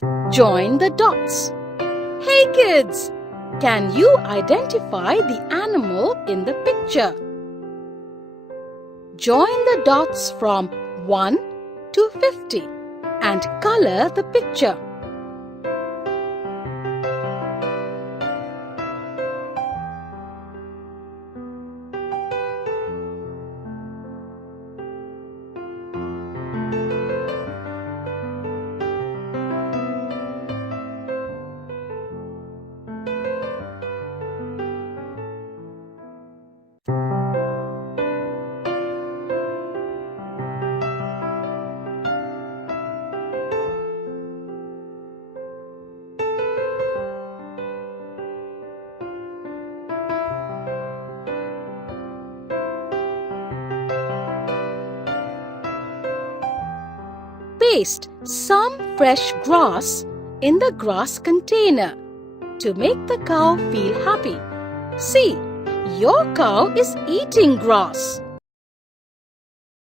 Join the dots. Hey kids, can you identify the animal in the picture? Join the dots from 1 to 50 and color the picture. Paste some fresh grass in the grass container to make the cow feel happy. See, your cow is eating grass.